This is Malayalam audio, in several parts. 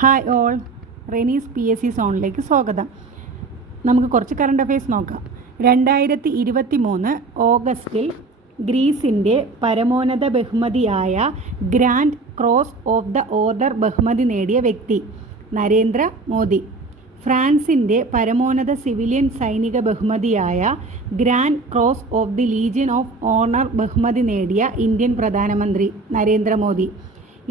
ഹായ് ഓൾ, റെനീസ് PSC സോണിലേക്ക് സ്വാഗതം. നമുക്ക് കുറച്ച് കറണ്ട് അഫയേഴ്സ് നോക്കാം. 2023 ഓഗസ്റ്റിൽ ഗ്രീസിൻ്റെ പരമോന്നത ബഹുമതിയായ grand cross of the order ബഹുമതി നേടിയ വ്യക്തി നരേന്ദ്ര മോദി. ഫ്രാൻസിൻ്റെ പരമോന്നത സിവിലിയൻ സൈനിക ബഹുമതിയായ grand cross of the legion of owner ബഹുമതി നേടിയ ഇന്ത്യൻ പ്രധാനമന്ത്രി നരേന്ദ്രമോദി.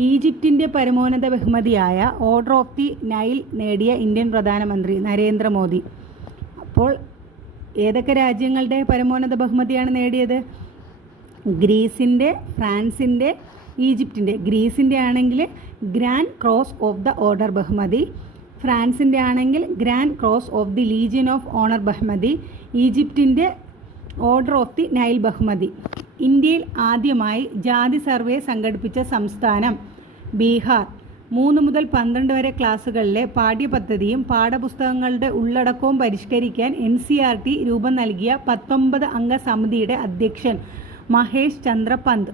ഈജിപ്തിൻ്റെ പരമോന്നത ബഹുമതിയായ ഓർഡർ ഓഫ് ദി നൈൽ നേടിയ ഇന്ത്യൻ പ്രധാനമന്ത്രി നരേന്ദ്രമോദി. അപ്പോൾ ഏതൊക്കെ രാജ്യങ്ങളുടെ പരമോന്നത ബഹുമതിയാണ് നേടിയത്? ഗ്രീസിൻ്റെ, ഫ്രാൻസിൻ്റെ, ഈജിപ്തിൻ്റെ. ഗ്രീസിൻ്റെ ആണെങ്കിൽ grand cross of the order ബഹുമതി, ഫ്രാൻസിൻ്റെ ആണെങ്കിൽ grand cross of the legion of owner ബഹുമതി, ഈജിപ്തിൻ്റെ ഓർഡർ ഓഫ് ദി നൈൽ ബഹുമതി. ഇന്ത്യയിൽ ആദ്യമായി ജാതി സർവേ സംഘടിപ്പിച്ച സംസ്ഥാനം ബീഹാർ. 3 മുതൽ 12 വരെ ക്ലാസ്സുകളിലെ പാഠ്യപദ്ധതിയും പാഠപുസ്തകങ്ങളുടെ ഉള്ളടക്കവും പരിഷ്കരിക്കാൻ NCERT രൂപം നൽകിയ 19 അംഗ സമിതിയുടെ അധ്യക്ഷൻ മഹേഷ് ചന്ദ്ര പന്ത്.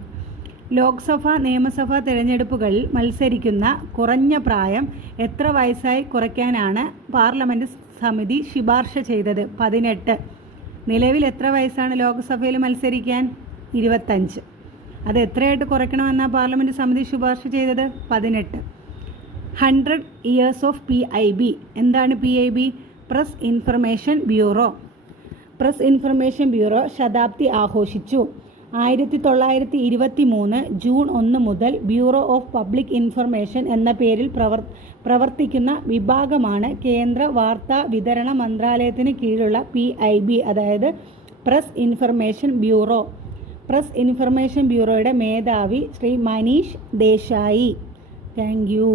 ലോക്സഭ, നിയമസഭാ തിരഞ്ഞെടുപ്പുകളിൽ മത്സരിക്കുന്ന കുറഞ്ഞ പ്രായം എത്ര വയസ്സായി കുറയ്ക്കാനാണ് പാർലമെൻറ്റ് സമിതി ശുപാർശ ചെയ്തത്? 18. നിലവിൽ എത്ര വയസ്സാണ് ലോക്സഭയിൽ മത്സരിക്കാൻ? 25. അത് എത്രയായിട്ട് കുറയ്ക്കണമെന്നാണ് പാർലമെൻറ്റ് സമിതി ശുപാർശ ചെയ്തത്? 18. 100 ഇയേഴ്സ് ഓഫ് PIB. എന്താണ് PIB? Press information bureau. Press information bureau ശതാബ്ദി ആഘോഷിച്ചു. 1923 ജൂൺ 1 മുതൽ ബ്യൂറോ ഓഫ് പബ്ലിക് ഇൻഫർമേഷൻ എന്ന പേരിൽ പ്രവർത്തിക്കുന്ന വിഭാഗമാണ് കേന്ദ്ര വാർത്താ വിതരണ മന്ത്രാലയത്തിന് കീഴിലുള്ള PIB, അതായത് press information bureau. Press information ബ്യൂറോയുടെ മേധാവി ശ്രീ മനീഷ് ദേശായി. Thank U.